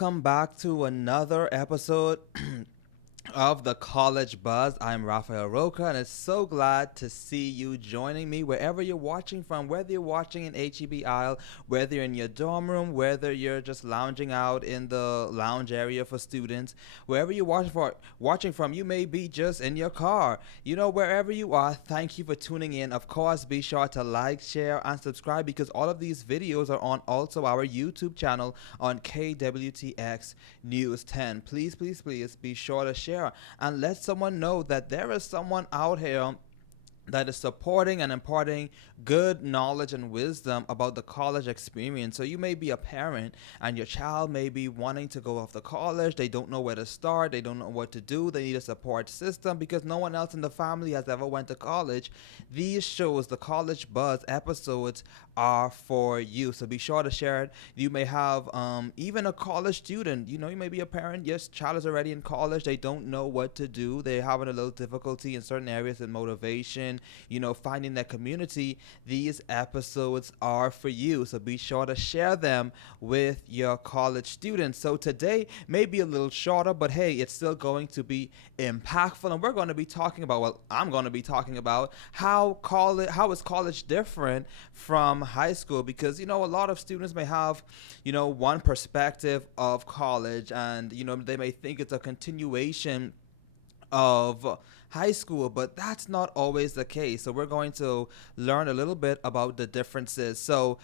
welcome back to another episode of the College Buzz. I'm Rafael Roca, and it's so glad to see you joining me wherever you're watching from, whether you're watching in HEB aisle, whether you're in your dorm room, whether you're just lounging out in the lounge area for students, wherever you're watching from, you may be just in your car. Wherever you are, thank you for tuning in. Of course, be sure to like, share, and subscribe because all of these videos are on also our YouTube channel on KWTX News 10. Please, please, please be sure to share and let someone know that there is someone out here that is supporting and imparting good knowledge and wisdom about the college experience. So you may be a parent and your child may be wanting to go off to college. They don't know where to start. They don't know what to do. They need a support system because no one else in the family has ever went to college. These shows, the College Buzz episodes, are for you. So be sure to share it. You may have even a college student. You may be a parent. Yes, child is already in college. They don't know what to do. They're having a little difficulty in certain areas in motivation, finding that community. These episodes are for you. So be sure to share them with your college students. So today may be a little shorter, but hey, it's still going to be impactful. And we're going to be talking about, I'm going to be talking about how is college different from high school, because a lot of students may have one perspective of college, and they may think it's a continuation of high school, but that's not always the case. So we're going to learn a little bit about the differences. So,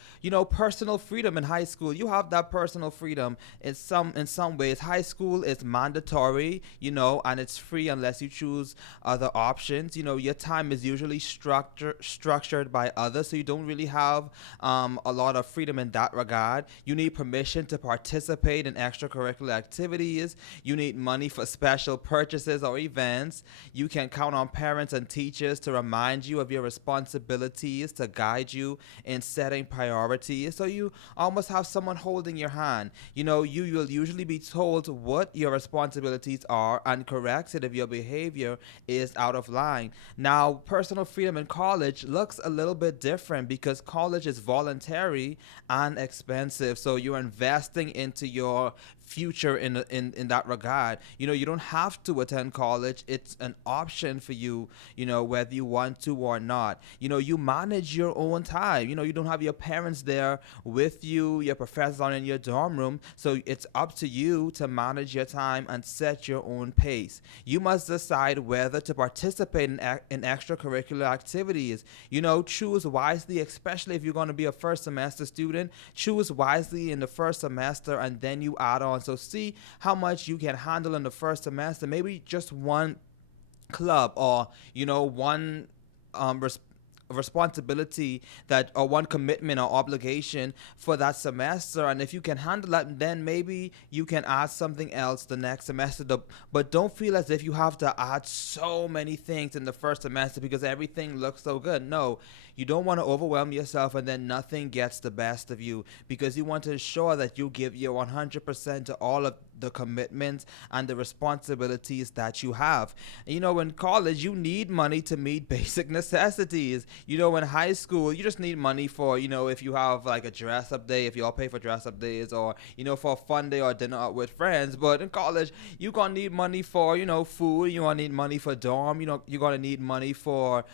personal freedom in high school, you have that personal freedom in some ways. High school is mandatory, and it's free unless you choose other options. Your time is usually structured by others, so you don't really have a lot of freedom in that regard. You need permission to participate in extracurricular activities. You need money for special purchases or events. You can count on parents and teachers to remind you of your responsibilities, to guide you in setting priorities. So you almost have someone holding your hand. You will usually be told what your responsibilities are and corrected if your behavior is out of line. Now, personal freedom in college looks a little bit different because college is voluntary and expensive. So you're investing into your future in that regard. You don't have to attend college. It's an option for you, whether you want to or not. You manage your own time. You don't have your parents there with you. Your professors are in your dorm room. So it's up to you to manage your time and set your own pace. You must decide whether to participate in extracurricular activities. Choose wisely, especially if you're going to be a first semester student. Choose wisely in the first semester and then you add on. So see how much you can handle in the first semester. Maybe just one club or one responsibility or one commitment or obligation for that semester, and if you can handle that, then maybe you can add something else the next semester. But don't feel as if you have to add so many things in the first semester because everything looks so good. No, you don't want to overwhelm yourself and then nothing gets the best of you, because you want to ensure that you give your 100% to all of the commitments and the responsibilities that you have. In college, you need money to meet basic necessities. In high school, you just need money for, if you have like a dress up day, if you all pay for dress up days, or, for a fun day or dinner out with friends. But in college, you're going to need money for, food. You're going to need money for dorm. You're going to need money for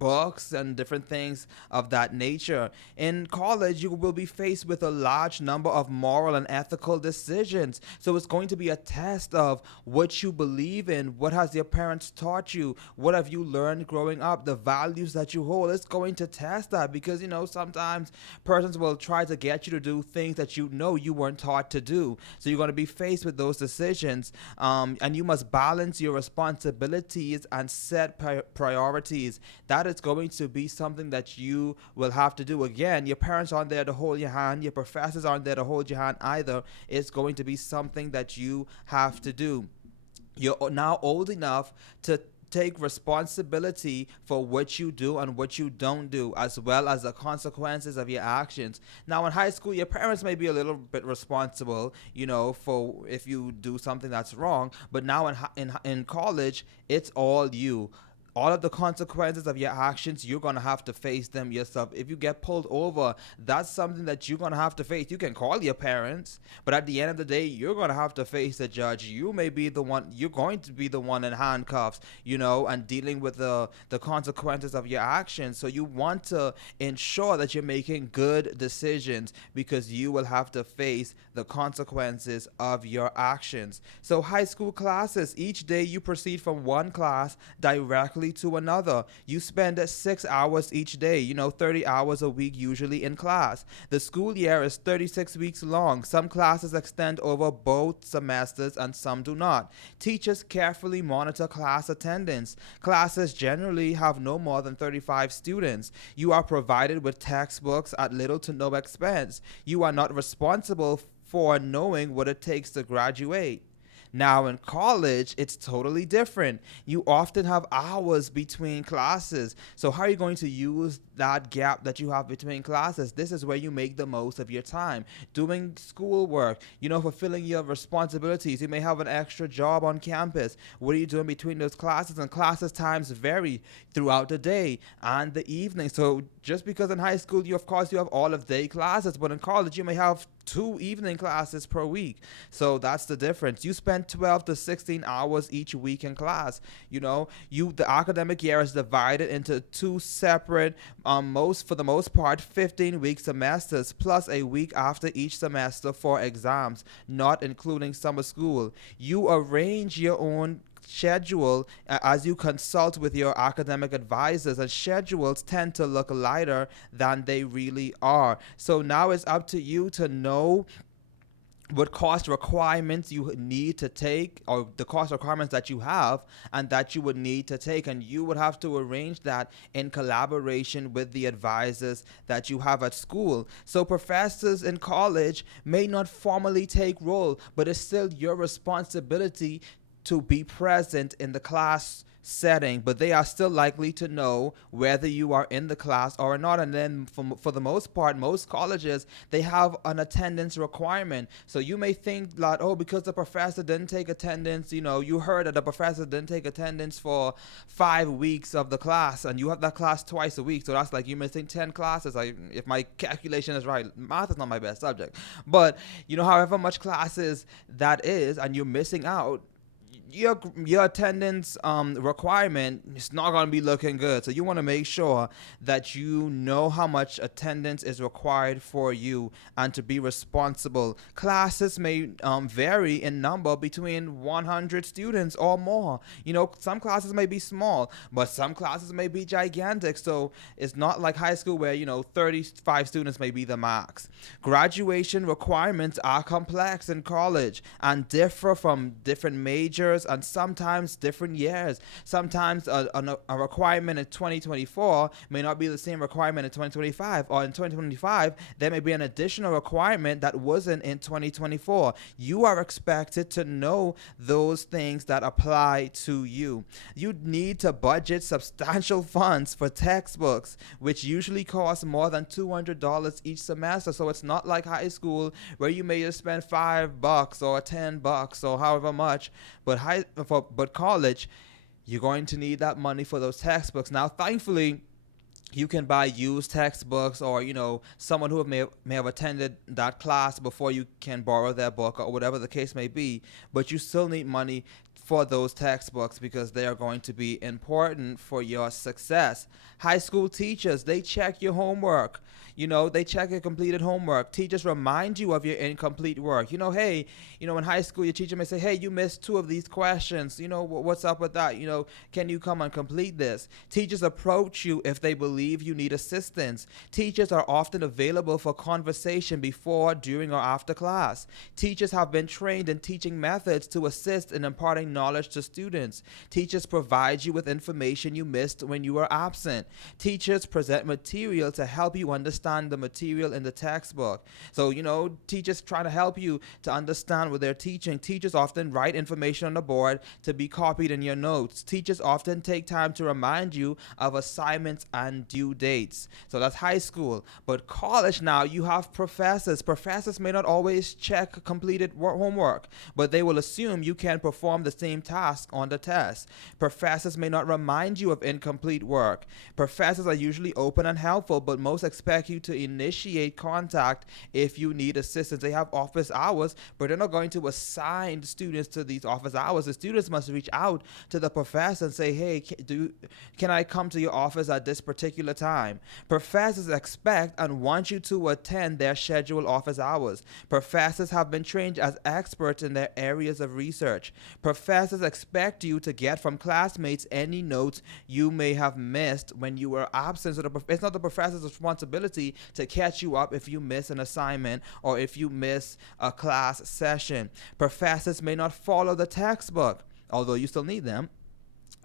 books and different things of that nature. In college, you will be faced with a large number of moral and ethical decisions. So it's going to be a test of what you believe in, what has your parents taught you, what have you learned growing up, the values that you hold. It's going to test that because, sometimes persons will try to get you to do things that you weren't taught to do. So you're going to be faced with those decisions, and you must balance your responsibilities and set priorities. That is going to be something that you will have to do. Again, your parents aren't there to hold your hand. Your professors aren't there to hold your hand either. It's going to be something that you have to do. You're now old enough to take responsibility for what you do and what you don't do, as well as the consequences of your actions. Now, in high school, your parents may be a little bit responsible, for if you do something that's wrong. But now in college, it's all you. all of the consequences of your actions, you're going to have to face them yourself. If you get pulled over, that's something that you're going to have to face. You can call your parents, but at the end of the day, you're going to have to face the judge. You may be the one, you're going to be the one in handcuffs, and dealing with the consequences of your actions. So you want to ensure that you're making good decisions, because you will have to face the consequences of your actions. So high school classes, each day you proceed from one class directly to another. You spend 6 hours each day, 30 hours a week usually in class. The school year is 36 weeks long. Some classes extend over both semesters and some do not. Teachers carefully monitor class attendance. Classes generally have no more than 35 students. You are provided with textbooks at little to no expense. You are not responsible for knowing what it takes to graduate. Now in college, it's totally different. You often have hours between classes. So how are you going to use that gap that you have between classes? This is where you make the most of your time. Doing schoolwork, fulfilling your responsibilities. You may have an extra job on campus. What are you doing between those classes? And classes times vary throughout the day and the evening. So just because in high school, you have all of day classes, but in college, you may have 2 evening classes per week. So that's the difference. You spend 12 to 16 hours each week in class. The academic year is divided into 2 separate, for the most part, 15-week semesters, plus a week after each semester for exams, not including summer school. You arrange your own schedule as you consult with your academic advisors, and schedules tend to look lighter than they really are. So now it's up to you to know what cost requirements you need to take, or the cost requirements that you have and that you would need to take, and you would have to arrange that in collaboration with the advisors that you have at school. So professors in college may not formally take role, but it's still your responsibility to be present in the class setting, but they are still likely to know whether you are in the class or not. And then for the most part, most colleges, they have an attendance requirement. So you may think that, because the professor didn't take attendance, you heard that the professor didn't take attendance for 5 weeks of the class, and you have that class twice a week. So that's like you're missing 10 classes. If my calculation is right, math is not my best subject, but however much classes that is, and you're missing out, your attendance requirement is not going to be looking good. So you want to make sure that you know how much attendance is required for you and to be responsible. Classes may vary in number between 100 students or more. Some classes may be small, but some classes may be gigantic. So it's not like high school where 35 students may be the max. Graduation requirements are complex in college and differ from different majors and sometimes different years. Sometimes a requirement in 2024 may not be the same requirement in 2025, or in 2025 there may be an additional requirement that wasn't in 2024. You are expected to know those things that apply to you. You need to budget substantial funds for textbooks, which usually cost more than $200 each semester. So it's not like high school where you may just spend $5 or $10 or however much, but college, you're going to need that money for those textbooks. Now, thankfully, you can buy used textbooks, or someone who may have attended that class before you can borrow their book, or whatever the case may be. But you still need money for those textbooks because they are going to be important for your success. High school teachers, they check your homework. They check your completed homework. Teachers remind you of your incomplete work. Hey, in high school, your teacher may say, hey, you missed 2 of these questions. What's up with that? Can you come and complete this? Teachers approach you if they believe you need assistance. Teachers are often available for conversation before, during, or after class. Teachers have been trained in teaching methods to assist in imparting knowledge to students. Teachers provide you with information you missed when you were absent. Teachers present material to help you understand the material in the textbook. So, teachers try to help you to understand what they're teaching. Teachers often write information on the board to be copied in your notes. Teachers often take time to remind you of assignments and due dates. So that's high school. But college now, you have professors. Professors may not always check completed homework, but they will assume you can perform the same task on the test. Professors may not remind you of incomplete work. Professors are usually open and helpful, but most expect you to initiate contact if you need assistance. They have office hours, but they're not going to assign students to these office hours. The students must reach out to the professor and say, hey, can I come to your office at this particular time? Professors expect and want you to attend their scheduled office hours. Professors have been trained as experts in their areas of research. Professors expect you to get from classmates any notes you may have missed when you were absent. So it's not the professor's responsibility to catch you up if you miss an assignment or if you miss a class session. Professors may not follow the textbook, although you still need them.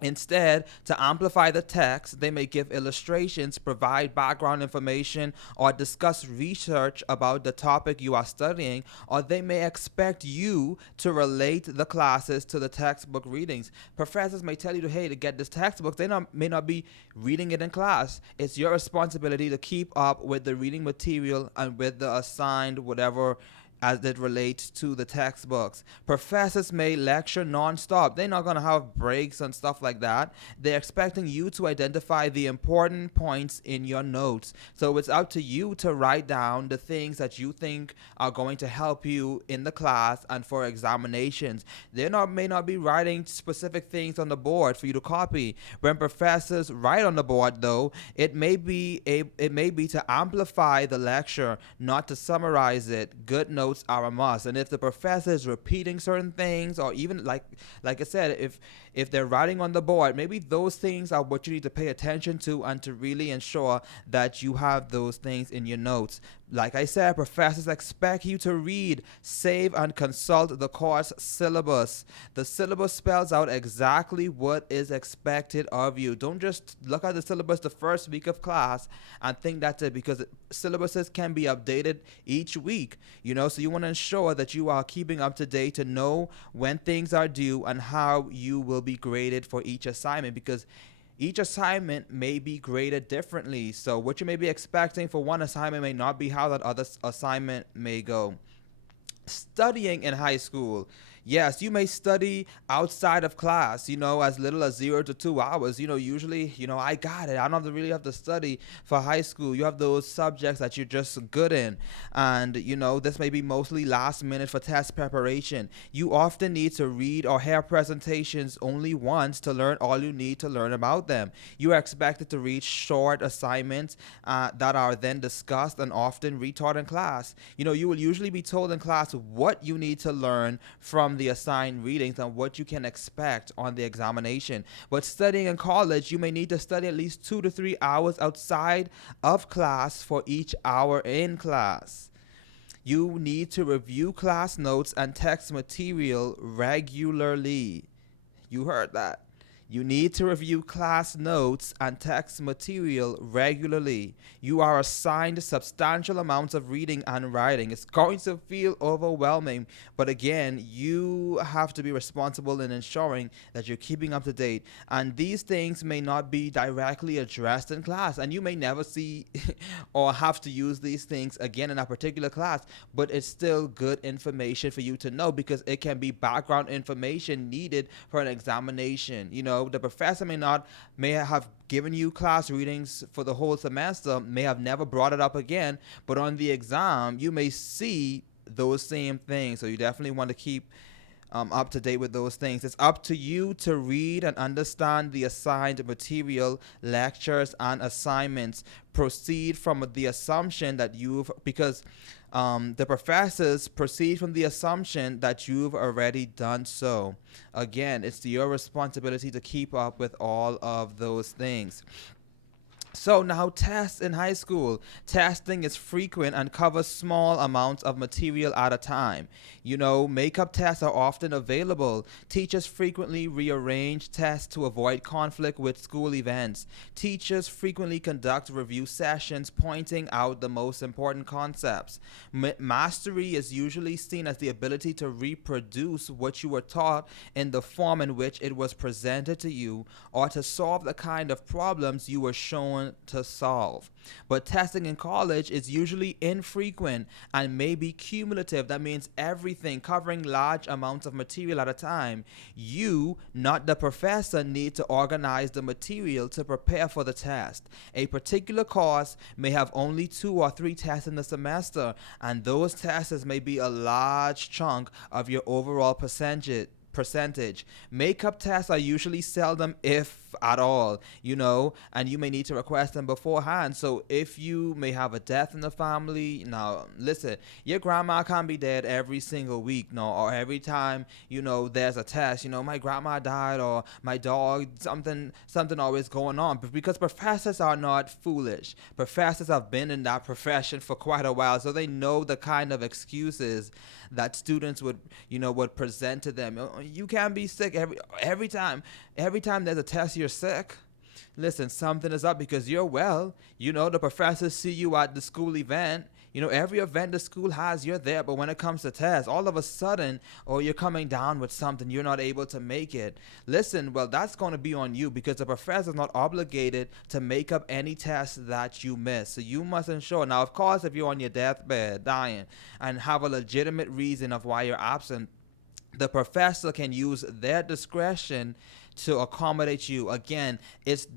Instead, to amplify the text, they may give illustrations, provide background information, or discuss research about the topic you are studying, or they may expect you to relate the classes to the textbook readings. Professors may tell you to get this textbook. They may not be reading it in class. It's your responsibility to keep up with the reading material and with the assigned whatever as it relates to the textbooks. Professors may lecture non-stop. They're not going to have breaks and stuff like that. They're expecting you to identify the important points in your notes. So it's up to you to write down the things that you think are going to help you in the class and for examinations. They may not be writing specific things on the board for you to copy. When professors write on the board, though, it may be to amplify the lecture, not to summarize it. Good notes are a must. And if the professor is repeating certain things, or even like I said, if they're writing on the board, maybe those things are what you need to pay attention to and to really ensure that you have those things in your notes. Like I said, professors expect you to read, save, and consult the course syllabus. The syllabus spells out exactly what is expected of you. Don't just look at the syllabus the first week of class and think that's it, because syllabuses can be updated each week, so you want to ensure that you are keeping up to date to know when things are due and how you will be graded for each assignment, because each assignment may be graded differently. So what you may be expecting for one assignment may not be how that other assignment may go. Studying in high school. Yes, you may study outside of class, as little as 0 to 2 hours. Usually, I got it. I don't really have to study for high school. You have those subjects that you're just good in. And, this may be mostly last minute for test preparation. You often need to read or hear presentations only once to learn all you need to learn about them. You are expected to read short assignments that are then discussed and often retaught in class. You will usually be told in class what you need to learn from the assigned readings and what you can expect on the examination. But studying in college, you may need to study at least 2 to 3 hours outside of class for each hour in class. You need to review class notes and text material regularly. You heard that. You need to review class notes and text material regularly. You are assigned substantial amounts of reading and writing. It's going to feel overwhelming, but again, you have to be responsible in ensuring that you're keeping up to date. And these things may not be directly addressed in class, and you may never see or have to use these things again in a particular class, but it's still good information for you to know, because it can be background information needed for an examination. The professor may have given you class readings for the whole semester, may have never brought it up again, but on the exam, you may see those same things. So you definitely want to keep up to date with those things. It's up to you to read and understand the assigned material, lectures, and assignments. Proceed from the assumption that the professors proceed from the assumption that you've already done so. Again, it's your responsibility to keep up with all of those things. So now, tests in high school. Testing is frequent and covers small amounts of material at a time. Makeup tests are often available. Teachers frequently rearrange tests to avoid conflict with school events. Teachers frequently conduct review sessions pointing out the most important concepts. Mastery is usually seen as the ability to reproduce what you were taught in the form in which it was presented to you, or to solve the kind of problems you were shown going to solve. But testing in college is usually infrequent and may be cumulative. That means everything, covering large amounts of material at a time. You, not the professor, need to organize the material to prepare for the test. A particular course may have only 2 or 3 tests in the semester, and those tests may be a large chunk of your overall percentage. Makeup tests are usually seldom, if at all, and you may need to request them beforehand. So if you may have a death in the family, now listen, your grandma can't be dead every single week, no, or every time, there's a test, my grandma died, or my dog, something always going on. But because professors are not foolish, professors have been in that profession for quite a while, so they know the kind of excuses that students would present to them. You can't be sick every time there's a test, you're sick. Listen, something is up because you're well. The professors see you at the school event. Every event the school has, you're there. But when it comes to tests, all of a sudden, you're coming down with something, you're not able to make it. Listen, well, that's going to be on you, because the professor is not obligated to make up any tests that you miss. So you must ensure. Now, of course, if you're on your deathbed, dying, and have a legitimate reason of why you're absent, the professor can use their discretion to accommodate you. Again,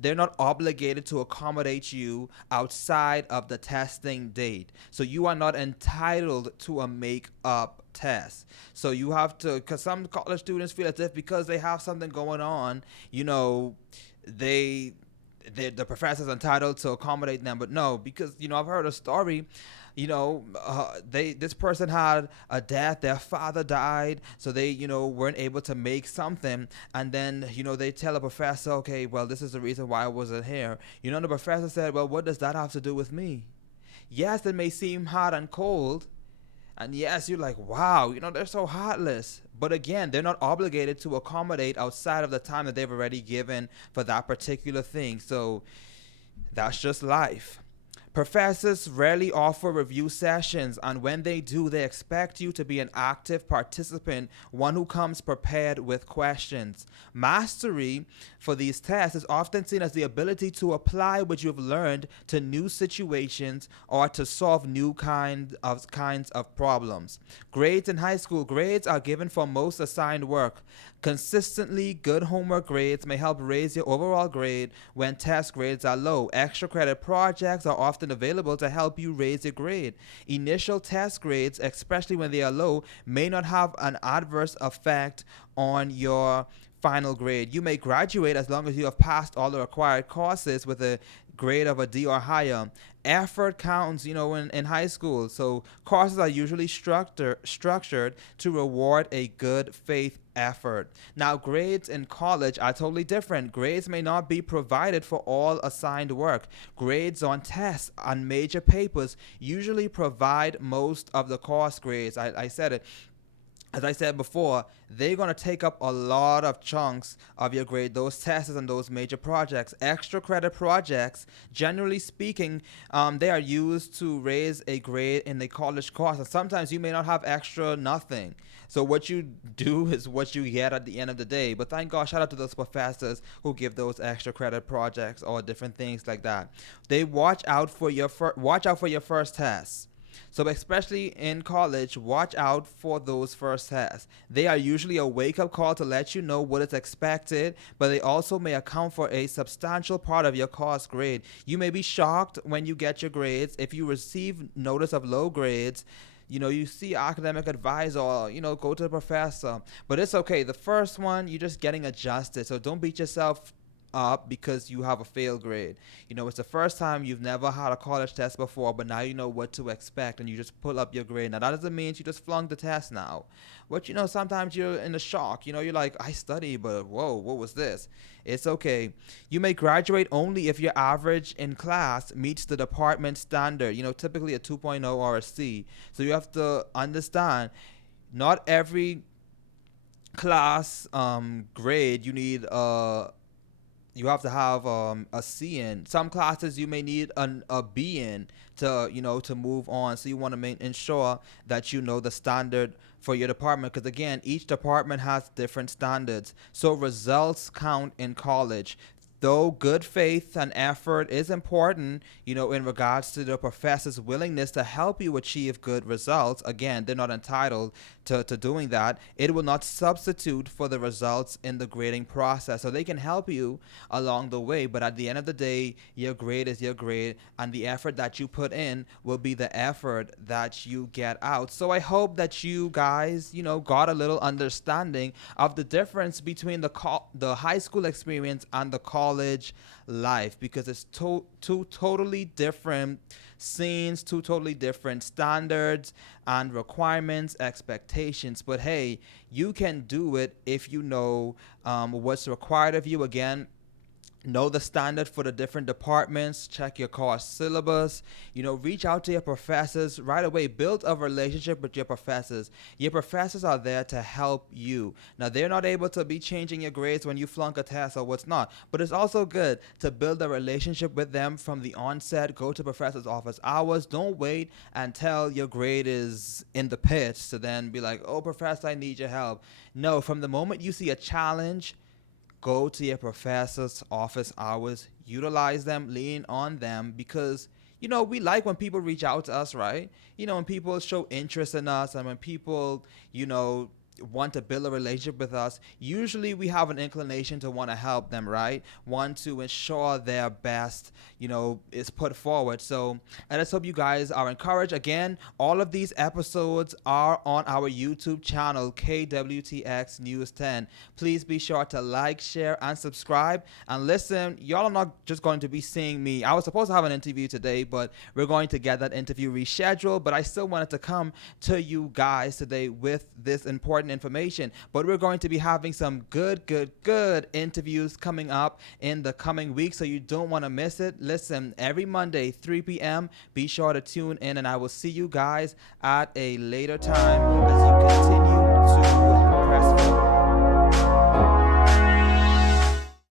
they're not obligated to accommodate you outside of the testing date. So you are not entitled to a make-up test. So you have to, because some college students feel as if because they have something going on, the professor's entitled to accommodate them. But no, because I've heard a story. This person had a death, their father died, so they weren't able to make something, and then they tell a professor, okay, well, this is the reason why I wasn't here. The professor said, well, what does that have to do with me? Yes, it may seem hot and cold, and yes, you're like, wow, they're so heartless. But again, they're not obligated to accommodate outside of the time that they've already given for that particular thing. So that's just life. Professors rarely offer review sessions, and when they do, they expect you to be an active participant, one who comes prepared with questions. Mastery for these tests is often seen as the ability to apply what you've learned to new situations or to solve new kinds of problems. Grades in high school. Grades are given for most assigned work. Consistently good homework grades may help raise your overall grade when test grades are low. Extra credit projects are often available to help you raise your grade. Initial test grades, especially when they are low, may not have an adverse effect on your final grade. You may graduate as long as you have passed all the required courses with a grade of a D or higher. Effort counts, in high school. So courses are usually structured to reward a good faith effort. Now, grades in college are totally different. Grades may not be provided for all assigned work. Grades on tests on major papers usually provide most of the course grades. I said it. As I said before, they're going to take up a lot of chunks of your grade, those tests and those major projects. Extra credit projects, generally speaking, they are used to raise a grade in the college course. And sometimes you may not have extra nothing. So what you do is what you get at the end of the day. But thank God, shout out to those professors who give those extra credit projects or different things like that. They watch out for your first tests. So especially in college, watch out for those first tests. They are usually a wake-up call to let you know what is expected, but they also may account for a substantial part of your course grade. You may be shocked when you get your grades. If you receive notice of low grades, you see academic advice or, go to the professor. But it's okay. The first one, you're just getting adjusted. So don't beat yourself up because you have a failed grade. It's the first time you've never had a college test before, but now you know what to expect and you just pull up your grade. Now that doesn't mean you just flunked the test now. But sometimes you're in a shock. You're like, I studied, but whoa, what was this? It's okay. You may graduate only if your average in class meets the department standard, typically a 2.0 or a C. So you have to understand, not every class grade you have to have a C in. Some classes you may need a B in to move on. So you want to ensure that you know the standard for your department, because again, each department has different standards. So results count in college. though good faith and effort is important, in regards to the professor's willingness to help you achieve good results, again, they're not entitled to doing that. It will not substitute for the results in the grading process. So they can help you along the way, but at the end of the day, your grade is your grade, and the effort that you put in will be the effort that you get out. So I hope that you guys, got a little understanding of the difference between the high school experience and the college life, because it's two totally different scenes, two totally different standards and requirements, expectations. But hey, you can do it if you know what's required of you. Again, know the standard for the different departments, check your course syllabus, reach out to your professors right away. Build a relationship with your professors. Your professors are there to help you. Now, they're not able to be changing your grades when you flunk a test or what's not, but it's also good to build a relationship with them from the onset. Go to professor's office hours. Don't wait until your grade is in the pits to then be like, oh, professor, I need your help. No, from the moment you see a challenge, go to your professor's office hours, utilize them, lean on them, because, we like when people reach out to us, right? When people show interest in us, and when people, want to build a relationship with us, usually we have an inclination to want to help them, right? Want to ensure their best, is put forward. So I just hope you guys are encouraged. Again, all of these episodes are on our YouTube channel, KWTX News 10. Please be sure to like, share, and subscribe. And listen, y'all are not just going to be seeing me. I was supposed to have an interview today, but we're going to get that interview rescheduled. But I still wanted to come to you guys today with this important information. But we're going to be having some good interviews coming up in the coming weeks, so you don't want to miss it. Listen, every Monday 3 p.m. be sure to tune in, and I will see you guys at a later time as you continue to